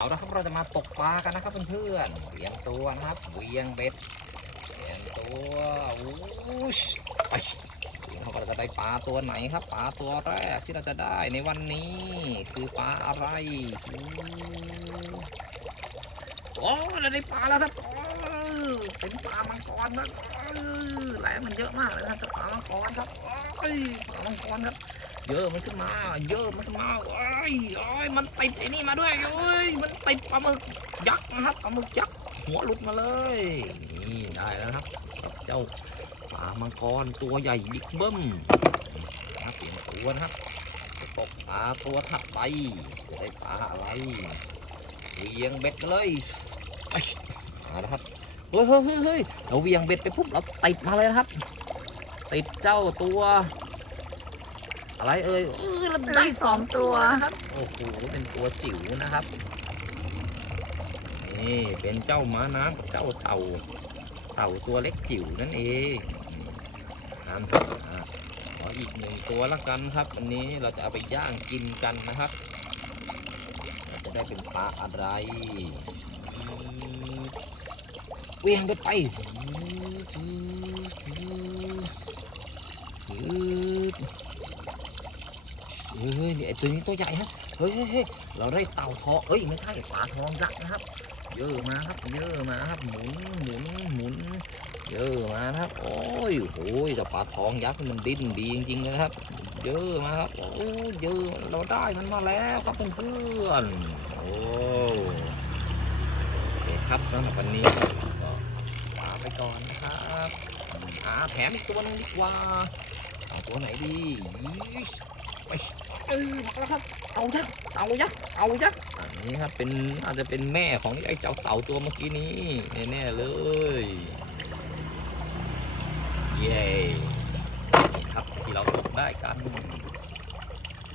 เอาละครับเราจะมาตกปลากันนะครับเพื่อนๆเตรียมตัวนะครับเวียงเบ็ดเตรียมตัววูชไปเราจะได้ปลาตัวไหนครับปลาตัวแรกที่เราจะได้ในวันนี้คือปลาอะไรอู้โอ้เราได้ปลาแล้วครับเป็นปลามังกรครับแหลมมันเยอะมากเลยนะปลามังกรครับโอ้ยปลามังกรครับ เยอะมันขึ้นมา เยอะมันขึ้นมาโอ้ยโอ้ยมันติดไอ้นี่มาด้วยโอ้ยมันติดปลาหมึกยักษ์นะครับปลาหมึกยักษ์หัวหลุดมาเลยนี่ได้แล้วครับกับเจ้าปลามังกรตัวใหญ่บิ๊กเบิ้มนะครับเปลี่ยนตัวนะครับตกปลาตัวถัดไปจะได้ปลาอะไรเวียงเบ็ดเลยไปเอาละครับเฮ้ยเฮ้ยเฮ้ยเราเวียงเบ็ดไปปุ๊บเราติดมาเลยนะครับติดเจ้าตัว อะไรเอ่ยเออเราได้ได้สองตัวครับ โอ้โหเป็นตัวจิ๋วนะครับ นี่เป็นเจ้าม้าน้ำกับเจ้าเต่า เต่าตัวเล็กจิ๋วนั่นเองครับอะขออีกหนึ่งตัวละกันครับอันนี้เราจะเอาไปย่างกินกันนะครับเราจะได้เป็นปลาอะไรอืมเวียงไปไปยืด เฮ้ยนี่ไอตัวนี้ตัวใหญ่ฮะเฮ้ยเฮ้ยเราได้เต่าทองเอ้ยไม่ใช่ปลาทองยักษ์นะครับ เยอะมาครับ เยอะมาครับหมุนหมุนหมุนเยอะมาครับโอ้ยโอ้ยแต่ปลาทองยักษ์มันดิ้นดีจริงๆนะครับ เยอะมาครับโอ้ยเยอะเราได้มันมาแล้วครับเพื่อนโอ้โอเคครับสำหรับวันนี้ก็ลาไปก่อนนะครับอาแถมอีกตัวนึงดีกว่าเอาตัวไหนดี เออมาแล้วครับเต่ายักษ์เต่ายักษ์เต่ายักษ์อันนี้ครับเป็นอาจจะเป็นแม่ของไอ้เจ้าเต่าตัวเมื่อกี้นี้แน่ๆเลยเย้ครับที่เราตกได้กัน